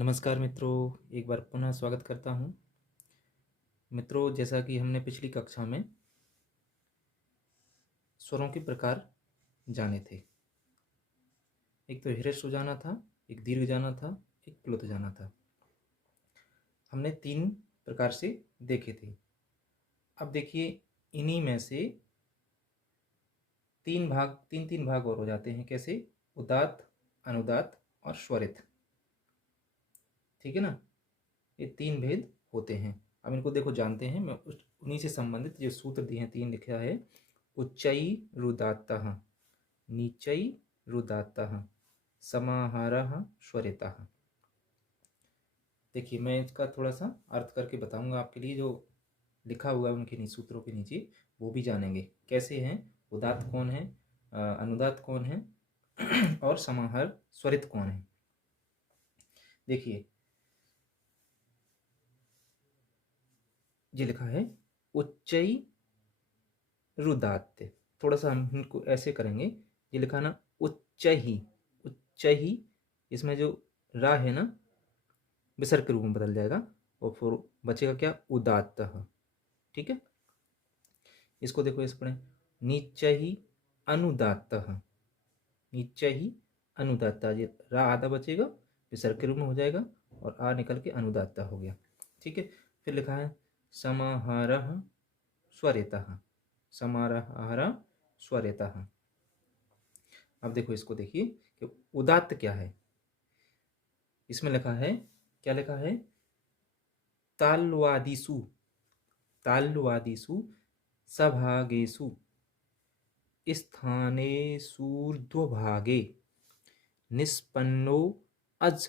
नमस्कार मित्रों, एक बार पुनः स्वागत करता हूँ। मित्रों, जैसा कि हमने पिछली कक्षा में स्वरों के प्रकार जाने थे। एक तो ह्रस्व जाना था, एक दीर्घ जाना था, एक प्लुत जाना था। हमने 3 प्रकार से देखे थे। अब देखिए, इन्हीं में से 3 भाग और हो जाते हैं। कैसे? उदात्त, अनुदात्त और स्वरित। ठीक है ना? ये 3 भेद होते हैं। अब इनको देखो, जानते हैं। मैं उन्हीं से संबंधित जो सूत्र दिए हैं 3 लिखा है। उच्चई रुदात्तः, नीचई रुदात्तः, समाहारः स्वरितः। देखिए, मैं इसका थोड़ा सा अर्थ करके बताऊंगा आपके लिए। जो लिखा हुआ है उनके सूत्रों के नीचे, वो भी जानेंगे कैसे हैं। उदात्त कौन है, अनुदात्त कौन है और समाहार स्वरित कौन है। देखिए, ये लिखा है उच्चई रुदात्त। थोड़ा सा हम इनको ऐसे करेंगे। ये लिखा ना उच्चही, उच्चही। इसमें जो रा है ना, विसर्ग के रूप में बदल जाएगा और फिर बचेगा क्या? उदात्तः। ठीक है। इसको देखो, इस पढ़े नीचही अनुदात्तः, नीचही अनुदात्तः। ये रा आधा बचेगा, विसर्ग के रूप में हो जाएगा और आ निकल के अनुदात्तः हो गया। ठीक है। फिर लिखा है समाहारः स्वरितः, समाहारः स्वरितः। अब देखो, इसको देखिए कि उदात्त क्या है। इसमें लिखा है, क्या लिखा है? ताल्वादिषु, ताल्वादिषु सभागेषु स्थानेषूर्ध्वभागे निष्पन्नो अज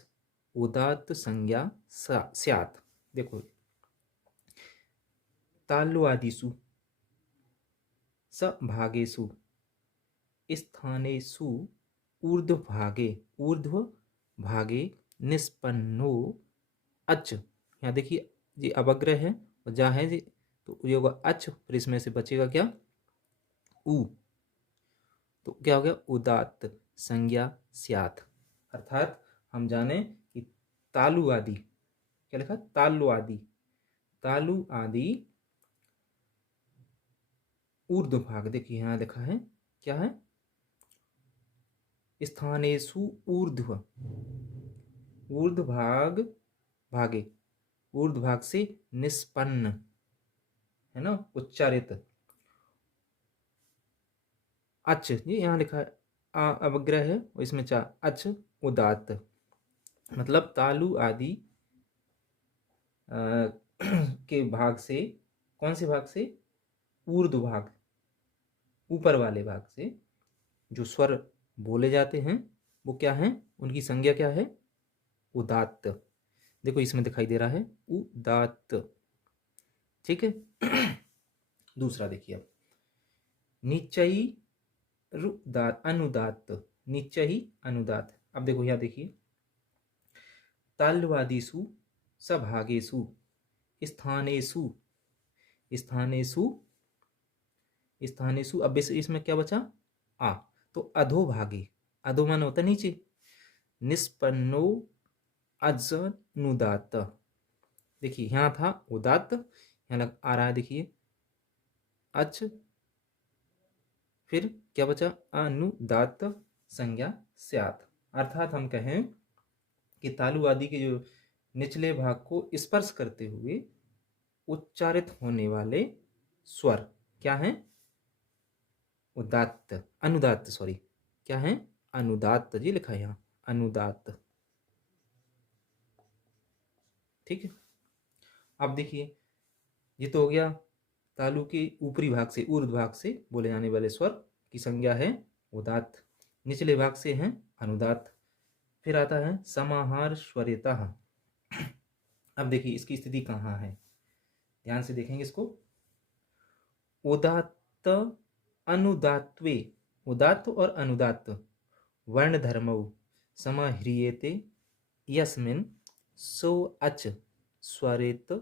उदात्त संज्ञा स्यात्। देखो, ताल्वादिषु सभागेषु स्थानेषु ऊर्ध्वभागे, ऊर्ध्वभागे निष्पन्नो अच। यहाँ देखिए, ये अवग्रह है और जा है जी, तो ये होगा अच। फिर इसमें से बचेगा क्या? उ। तो क्या हो गया? उदात्त संज्ञा स्यात्। अर्थात हम जाने कि तालु आदि, क्या लिखा? तालु आदि, तालु आदि ऊर्ध्व भाग। देखिए, यहाँ लिखा है, क्या है? स्थानेषु ऊर्ध्व, ऊर्ध्व भाग, भागे, ऊर्ध्व भाग से निष्पन्न, है ना, उच्चारित अच। ये यहाँ लिखा है अवग्रह है और इसमें चा अच उदात्त। मतलब तालु आदि के भाग से, कौन से भाग से? ऊर्ध्व भाग, ऊपर वाले भाग से जो स्वर बोले जाते हैं वो क्या है? उनकी संज्ञा क्या है? उदात्त। देखो, इसमें दिखाई दे रहा है उदात्त। ठीक है। दूसरा देखिए, अब निचई रुदात अनुदात्त, निचई अनुदात्त। अब देखो, यहाँ देखिए, ताल्वादिषु सभागेषु स्थानेषु, स्थानेषु, स्थानेषु। अब इसमें क्या बचा? आ। तो अधोभागे, अधो मान होता नीचे, निष्पन्नो अजनुदात्त। देखिए, यहाँ था उदात्त, यहाँ लग आ रहा है, देखिए अच। फिर क्या बचा? अनुदात्त संज्ञा स्यात्। अर्थात हम कहें कि तालु आदि के जो निचले भाग को स्पर्श करते हुए उच्चारित होने वाले स्वर क्या हैं? उदात्त, अनुदात्त, सॉरी, क्या है? अनुदात्त। जी लिखा है यहाँ, अनुदात्त। ठीक है। अब देखिए, ये तो हो गया तालु के ऊपरी भाग से, ऊर्ध्व भाग से बोले जाने वाले स्वर की संज्ञा है उदात्त, निचले भाग से है अनुदात्त। फिर आता है समाहार स्वरितः। अब देखिए, इसकी स्थिति कहाँ है, ध्यान से देखेंगे इसको। उदात्त अनुदात्वे, उदात्त और अनुदात्त वर्ण धर्मौ समाह्रियेते यस्मिन् सो अच स्वरित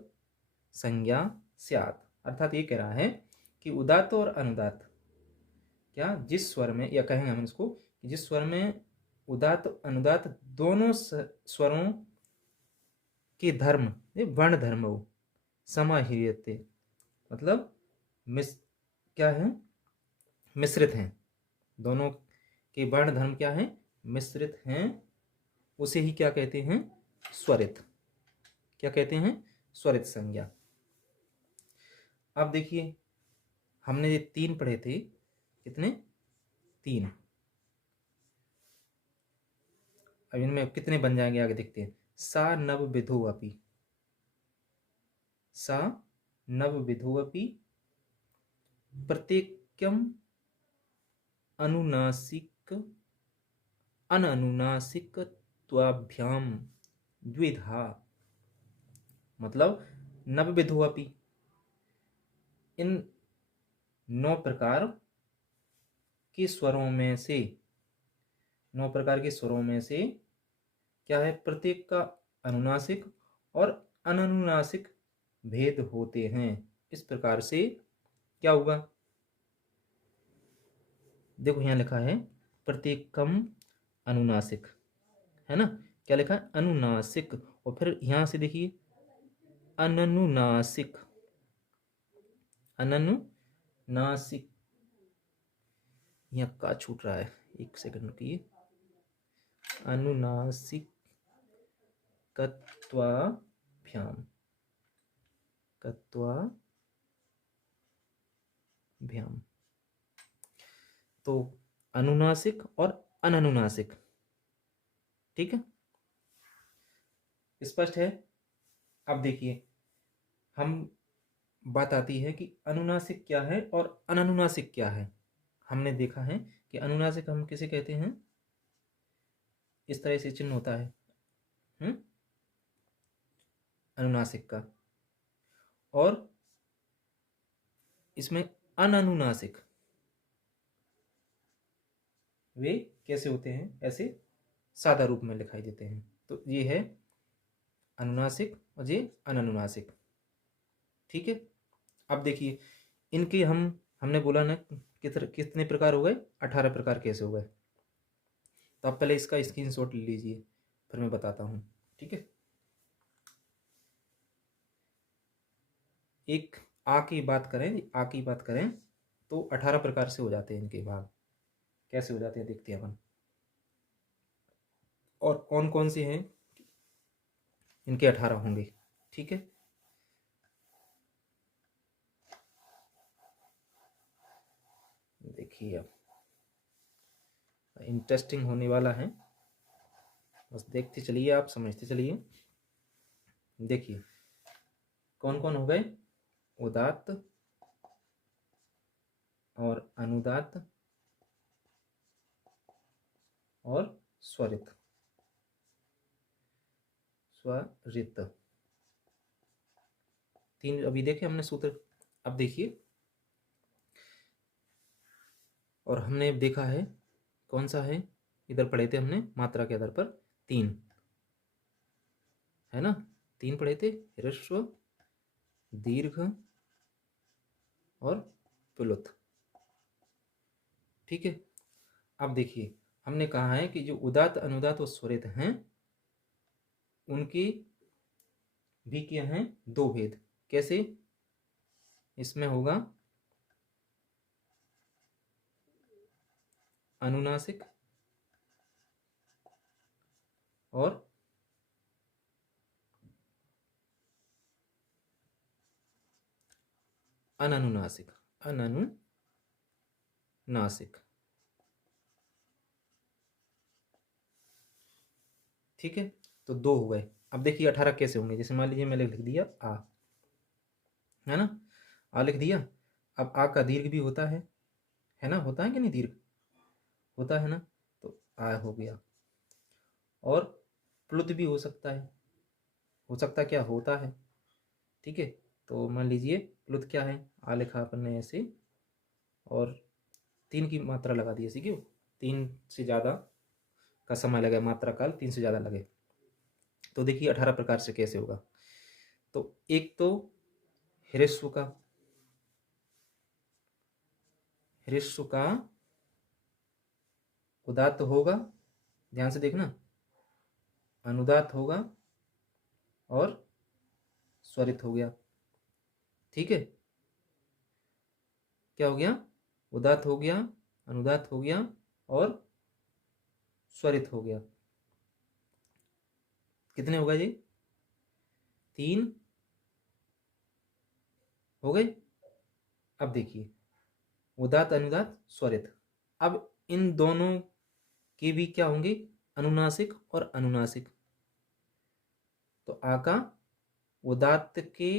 संज्ञा स्यात्। अर्थात ये कह रहा है कि उदात्त और अनुदात्त, क्या जिस स्वर में, या कहेंगे हम इसको कि जिस स्वर में उदात्त अनुदात्त दोनों स्वरों के धर्म, ये वर्ण धर्म हो समाहियते, मतलब क्या है, मिश्रित हैं, दोनों के वर्ण धर्म क्या है, मिश्रित हैं, उसे ही क्या कहते हैं, स्वरित। क्या कहते हैं, स्वरित संज्ञा। अब देखिए हमने ये 3 पढ़े थे, कितने, 3। अब इनमें कितने बन जाएंगे आगे देखते हैं। सा नव विधो अपि, सा नव विधो अपि प्रत्येक्यम अनुनासिक अननुनासिकत्वाभ्याम द्विधा, मतलब नवविधो अपि, इन 9 प्रकार के स्वरों में से, 9 प्रकार के स्वरों में से क्या है, प्रत्येक का अनुनासिक और अननुनासिक भेद होते हैं। इस प्रकार से क्या होगा, देखो यहाँ लिखा है प्रत्येकम अनुनासिक, है ना, क्या लिखा है, अनुनासिक, और फिर यहां से देखिए अननुनासिक, अननुनासिक, यहाँ का छूट रहा है, एक सेकंड रुकिए, अनुनासिकत्वाभ्याम, कत्वाभ्याम, तो अनुनासिक और अननुनासिक, ठीक है, स्पष्ट है। अब देखिए हम बात आती है कि अनुनासिक क्या है और अननुनासिक क्या है। हमने देखा है कि अनुनासिक हम किसे कहते हैं, इस तरह से चिन्ह होता है अनुनासिक का, और इसमें अननुनासिक वे कैसे होते हैं, ऐसे सादा रूप में दिखाई देते हैं। तो ये है अनुनासिक और ये अननुनासिक, ठीक है। अब देखिए इनके हमने बोला ना कितने प्रकार हो गए, 18 प्रकार कैसे हो गए। तो आप पहले इसका स्क्रीनशॉट ले लीजिए, फिर मैं बताता हूँ, ठीक है। एक आ की बात करें तो 18 प्रकार से हो जाते हैं इनके भाग, कैसे हो जाते हैं देखते हैं अपन, और कौन कौन से हैं इनके 18 होंगे, ठीक है। देखिए अब इंटरेस्टिंग होने वाला है, बस देखते चलिए, आप समझते चलिए। देखिए कौन कौन हो गए, उदात्त और अनुदात्त और स्वरित, स्वरित, 3 अभी देखे हमने सूत्र। अब देखिए, और हमने देखा है कौन सा है, इधर पढ़े थे हमने मात्रा के आधार पर 3, है ना, 3 पढ़े थे, ह्रस्व, दीर्घ और प्लुत, ठीक है। अब देखिए हमने कहा है कि जो उदात्त अनुदात्त और स्वरित हैं उनकी भी क्या हैं, 2 भेद। कैसे, इसमें होगा अनुनासिक और अननुनासिक, अननुनासिक, ठीक है। तो 2 हो गए। अब देखिए 18 कैसे होंगे, जैसे मान लीजिए मैंने लिख दिया आ, है ना, आ लिख दिया। अब आ का दीर्घ भी होता है ना, होता है कि नहीं, दीर्घ होता है ना, तो आ हो गया। और प्लुत भी हो सकता है, क्या होता है, ठीक है। तो मान लीजिए प्लुत क्या है, आ लिखा अपन ने ऐसे, और 3 की मात्रा लगा दी ऐसी, क्यों, 3 से ज़्यादा का समय लगे, मात्रा काल 3 से ज़्यादा लगे। तो देखिए 18 प्रकार से कैसे होगा। तो एक तो ह्रस्व का, उदात्त होगा, ध्यान से देखना, अनुदात्त होगा और स्वरित हो गया। ठीक है, क्या हो गया? उदात्त हो गया, अनुदात्त हो गया और स्वरित हो गया। कितने हो गए जी? 3 हो गए। अब देखिए, उदात्त, अनुदात्त, स्वरित। अब इन दोनों के भी क्या होंगे? अनुनासिक और अनुनासिक। तो आ का उदात्त के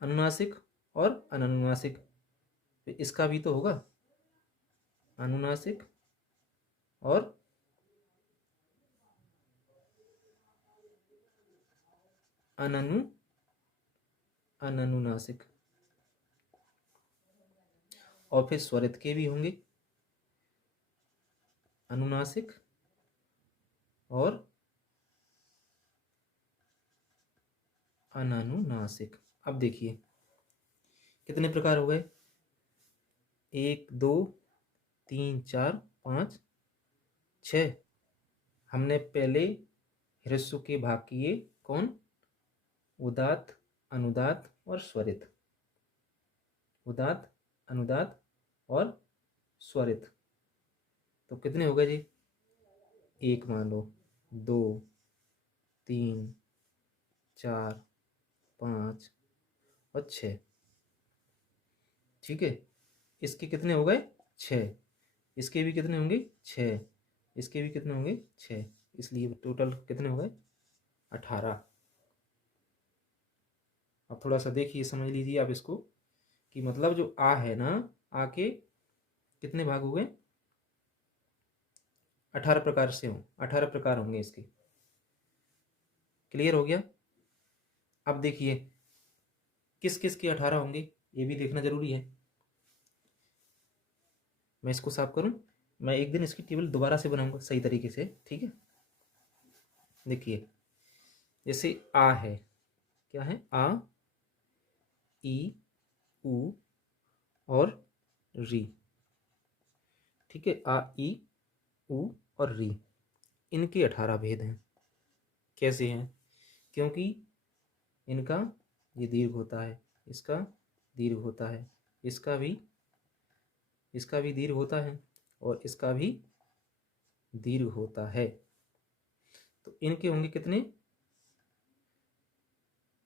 अनुनासिक और अननुनासिक। तो इसका भी तो होगा अनुनासिक और अननुनासिक। और फिर स्वरित के भी होंगे अनुनासिक और अननुनासिक। अब देखिए कितने प्रकार हो गए? 1 2 3 4 5 6। हमने पहले ह्रस्व के भाग किए, कौन? उदात्त, अनुदात्त और स्वरित। उदात्त, अनुदात्त और स्वरित। तो कितने हो गए जी? 1 मान लो, 2 3 4 5 और 6। ठीक है, इसके कितने हो गए? 6। इसके भी कितने होंगे? 6। इसके भी कितने होंगे? 6। इसलिए टोटल कितने हो गए? 18। अब थोड़ा सा देखिए, समझ लीजिए आप इसको, कि मतलब जो आ है ना, आ के कितने भाग हो गए? 18 प्रकार से हों, 18 प्रकार होंगे इसके। क्लियर हो गया? अब देखिए किस किस के 18 होंगे, ये भी देखना जरूरी है। मैं इसको साफ करूं, मैं एक दिन इसकी टेबल दोबारा से बनाऊंगा सही तरीके से। ठीक है, देखिए जैसे आ है, क्या है? आ, ई, उ और री। ठीक है, आ, ई, उ और री, इनके 18 भेद हैं। कैसे हैं? क्योंकि इनका ये दीर्घ होता है, इसका दीर्घ होता है, इसका भी दीर्घ होता है और इसका भी दीर्घ होता है। तो इनके होंगे कितने?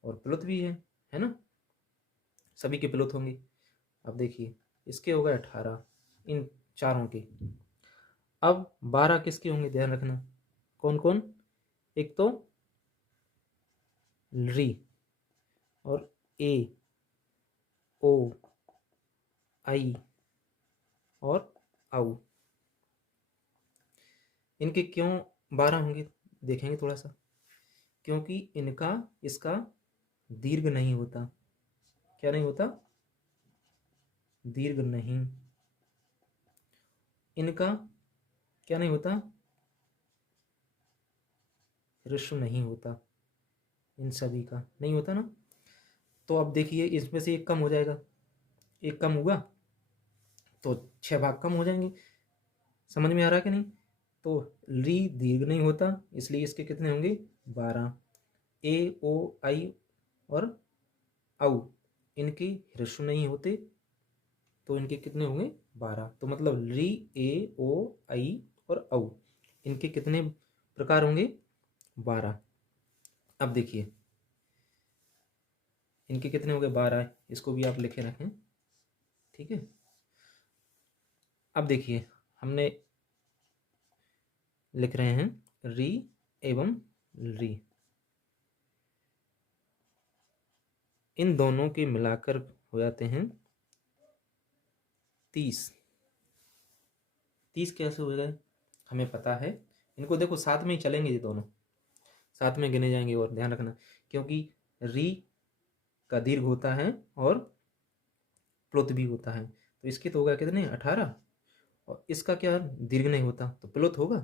और प्लुत भी है ना, सभी के प्लुत होंगे। अब देखिए इसके हो गए 18, इन चारों के। अब 12 किसके होंगे? ध्यान रखना, कौन कौन? एक तो री और ए, ओ, आई और आउ। इनके क्यों 12 होंगे? देखेंगे थोड़ा सा। क्योंकि इसका दीर्घ नहीं होता। क्या नहीं होता? दीर्घ नहीं। इनका क्या नहीं होता? ह्रस्व नहीं होता। इन सभी का नहीं होता ना। तो अब देखिए इसमें से एक कम हो जाएगा, एक कम हुआ तो 6 भाग कम हो जाएंगे। समझ में आ रहा है कि नहीं? तो री दीर्घ नहीं होता, इसलिए इसके कितने होंगे? 12। ए, ओ, आई और औ, इनके ह्रस्व नहीं होते, तो इनके कितने होंगे? 12। तो मतलब री, ए, ओ, आई और औ, इनके कितने प्रकार होंगे? 12। अब देखिए इनके कितने हो गए? 12। इसको भी आप लिखे रखें। ठीक है, अब देखिए हमने लिख रहे हैं री एवं री, इन दोनों के मिलाकर हो जाते हैं 30। 30 कैसे हो गए? हमें पता है। इनको देखो साथ में ही चलेंगे, ये दोनों साथ में गिने जाएंगे। और ध्यान रखना, क्योंकि री का दीर्घ होता है और प्लुत भी होता है, तो इसके तो होगा कितने? 18। और इसका क्या दीर्घ नहीं होता, तो प्लुत होगा,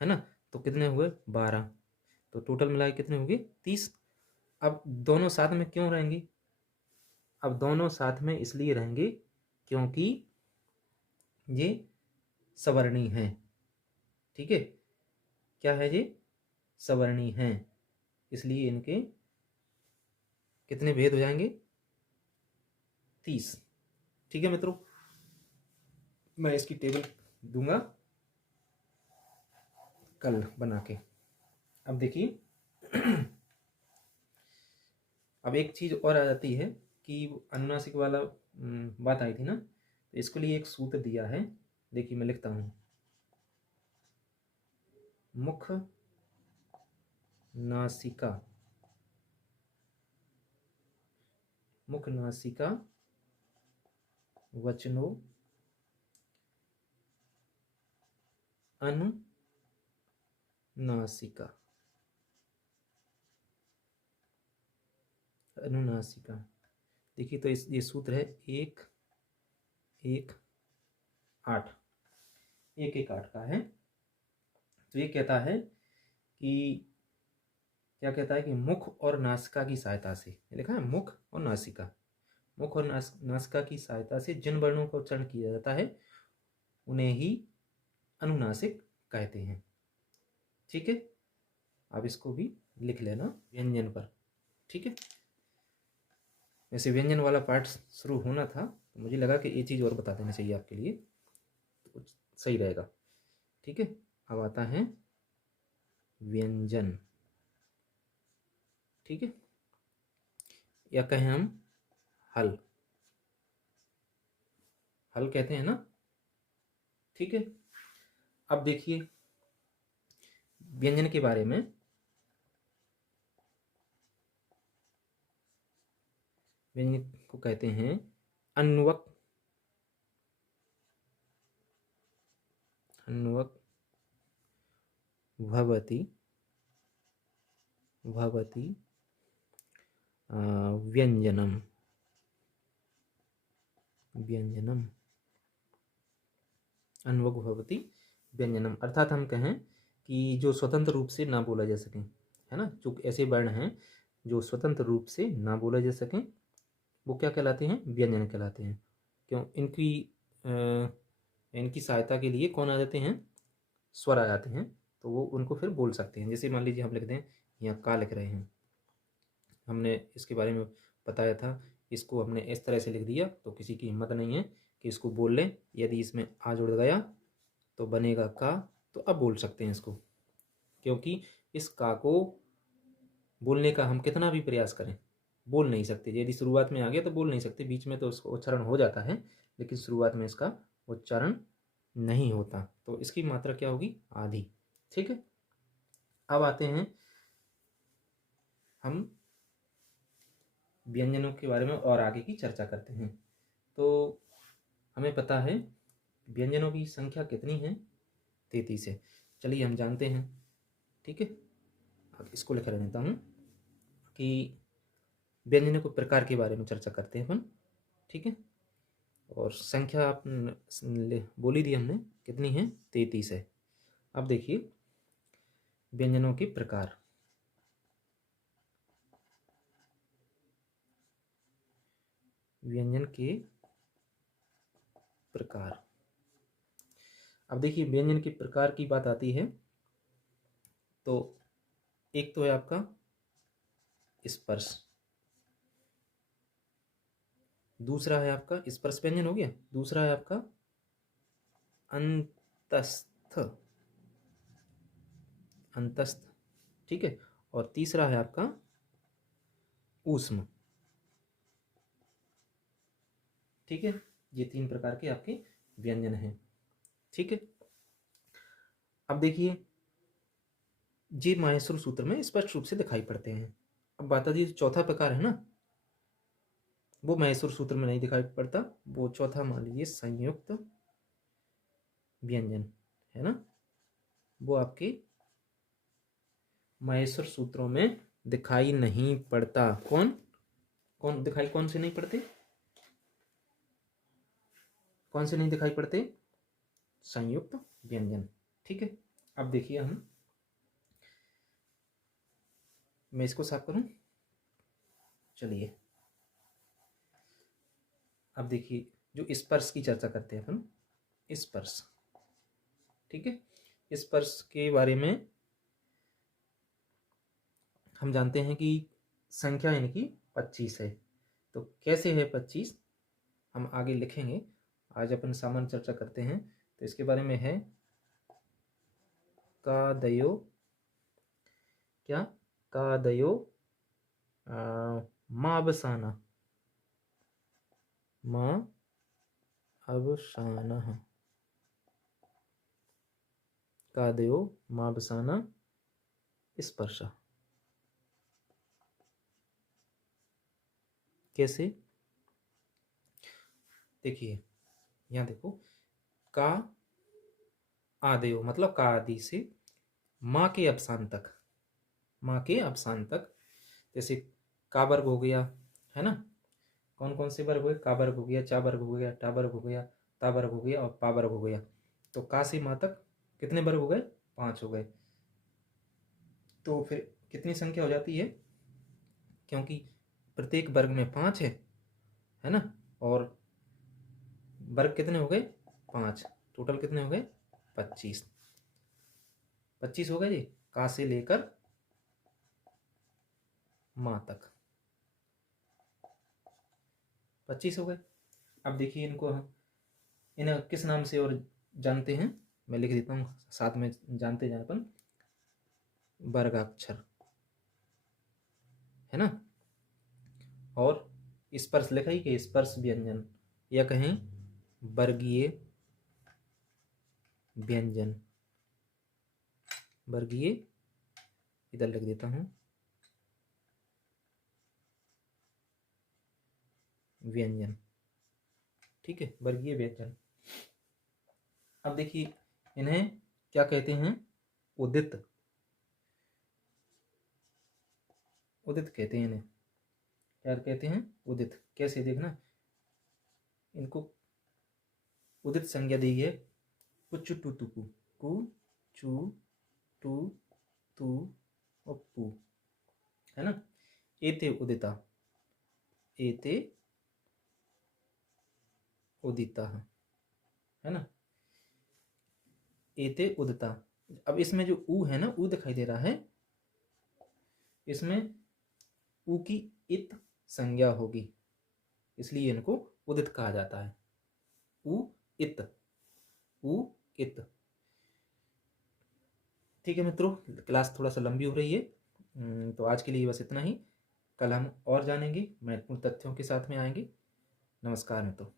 है ना। तो कितने हुए? 12। तो टोटल मिला के कितने होंगे? 30। अब दोनों साथ में क्यों रहेंगे? अब दोनों साथ में इसलिए रहेंगे क्योंकि ये सवर्णी हैं। ठीक है, क्या है ये, सवर्णी हैं, इसलिए इनके कितने भेद हो जाएंगे, 30। ठीक है मित्रों, मैं इसकी टेबल दूंगा कल बना के। अब देखिए अब एक चीज और आ जाती है कि अनुनासिक वाला बात आई थी ना, तो इसके लिए एक सूत्र दिया है। देखिए मैं लिखता हूं, मुख नासिका, मुख नासिका वचनो अनुनासिका, अनुनासिका। देखिए तो ये सूत्र है 1-1-8, 1-1-8 का है। तो ये कहता है कि, क्या कहता है कि मुख और नासिका की सहायता से, लिखा है मुख और नासिका, मुख और नासिका की सहायता से जिन वर्णों का उच्चारण किया जाता है उन्हें ही अनुनासिक कहते हैं। ठीक है, अब इसको भी लिख लेना व्यंजन पर। ठीक है, वैसे व्यंजन वाला पार्ट शुरू होना था, तो मुझे लगा कि ये चीज़ और बता देना चाहिए आपके लिए, तो कुछ सही रहेगा। ठीक है, अब आता है व्यंजन। ठीक है, या कहें हम हल, हल कहते हैं ना। ठीक है, अब देखिए व्यंजन के बारे में, व्यंजन को कहते हैं अन्वक, अन्वक भवति, भवति व्यंजनम, व्यंजनम, अन्वक भवति व्यंजनम। अर्थात हम कहें कि जो स्वतंत्र रूप से ना बोला जा सके, है ना, जो ऐसे वर्ण हैं जो स्वतंत्र रूप से ना बोला जा सकें, वो क्या कहलाते हैं, व्यंजन कहलाते हैं। क्यों, इनकी सहायता के लिए कौन आ जाते हैं, स्वर आ जाते हैं, तो वो उनको फिर बोल सकते हैं। जैसे मान लीजिए हम लिख दें, यहाँ का लिख रहे हैं, हमने इसके बारे में बताया था, इसको हमने इस तरह से लिख दिया तो किसी की हिम्मत नहीं है कि इसको बोल लें। यदि इसमें आ जुड़ गया तो बनेगा का, तो अब बोल सकते हैं इसको, क्योंकि इस का को बोलने का हम कितना भी प्रयास करें बोल नहीं सकते। यदि शुरुआत में आ गया तो बोल नहीं सकते, बीच में तो उसका उच्चारण हो जाता है, लेकिन शुरुआत में इसका उच्चारण नहीं होता, तो इसकी मात्रा क्या होगी, आधी। ठीक है, अब आते हैं हम व्यंजनों के बारे में और आगे की चर्चा करते हैं। तो हमें पता है व्यंजनों की संख्या कितनी है, 33 है। चलिए हम जानते हैं। ठीक है, अब इसको लिख देता हूँ कि व्यंजनों के प्रकार के बारे में चर्चा करते हैं अपन। ठीक है, और संख्या आप बोली दी हमने कितनी है, 33 है। अब देखिए व्यंजनों के प्रकार, व्यंजन के प्रकार। अब देखिए व्यंजन के प्रकार की बात आती है तो एक तो है आपका स्पर्श, दूसरा है आपका स्पर्श व्यंजन हो गया, दूसरा है आपका अंतस्थ, अंतस्थ। ठीक है, और तीसरा है आपका ऊष्म। ठीक है, ये 3 प्रकार के आपके व्यंजन हैं। ठीक है, अब देखिए ये माहेश्वर सूत्र में स्पष्ट रूप से दिखाई पड़ते हैं। अब बात आती है चौथा प्रकार है ना, वो माहेश्वर सूत्र में नहीं दिखाई पड़ता, वो चौथा मान लीजिए संयुक्त व्यंजन है ना, वो आपके माहेश्वर सूत्रों में दिखाई नहीं पड़ता। कौन कौन दिखाई, कौन से नहीं पड़ते, कौन से नहीं दिखाई पड़ते, संयुक्त व्यंजन। ठीक है, अब देखिए हम, मैं इसको साफ करूं, चलिए अब देखिए जो स्पर्श की चर्चा करते हैं अपन, स्पर्श। ठीक है, स्पर्श के बारे में हम जानते हैं कि संख्या इनकी 25 है। तो कैसे है 25 हम आगे लिखेंगे। आज अपन सामान्य चर्चा करते हैं। तो इसके बारे में है कादयो, क्या कादयो माँ अवसाना, माँ अवसाना, कादयो माँ अवसाना स्पर्श। कैसे, देखिए यहाँ देखो, का आदयो मतलब का आदि से माँ के अवसान तक, माँ के अवसान तक। जैसे का वर्ग हो गया, है ना, कौन कौन से वर्ग हुए, का वर्ग हो गया, चा वर्ग हो गया, टा वर्ग हो गया, ता वर्ग हो गया और पा वर्ग हो गया। तो का से माँ तक कितने वर्ग हो गए, 5 हो गए। तो फिर कितनी संख्या हो जाती है, क्योंकि प्रत्येक वर्ग में 5 है ना, और वर्ग कितने हो गए, 5, टोटल कितने हो गए, 25। 25 हो गए जी, का से लेकर माँ तक 25 हो गए। अब देखिए इनको हम इन्हें किस नाम से और जानते हैं, मैं लिख देता हूँ साथ में, जानते जाए अपन, वर्गाक्षर, है ना। और स्पर्श लिखा ही कि स्पर्श व्यंजन, या कहें वर्गीय व्यंजन, वर्गीय, इधर लिख देता हूँ व्यंजन, ठीक है, वर्गीय व्यंजन। अब देखिए इन्हें क्या कहते हैं, उदित, उदित कहते हैं इन्हें, क्या कहते हैं, उदित। कैसे देखना, इनको उदित संज्ञा दी है कुचु टू तुकु, कु चू टू तू और पू, है ना। एते उदिता, एते उदिता, है ना, एते उदिता। अब इसमें जो ऊ है ना, ऊ दिखाई दे रहा है, इसमें ऊ की इत संज्ञा होगी, इसलिए इनको उदित कहा जाता है। ऊ इत, ऊ इत। ठीक है मित्रों, क्लास थोड़ा सा लंबी हो रही है, तो आज के लिए बस इतना ही। कल हम और जानेंगे, महत्वपूर्ण तथ्यों के साथ में आएंगे। नमस्कार मित्रों।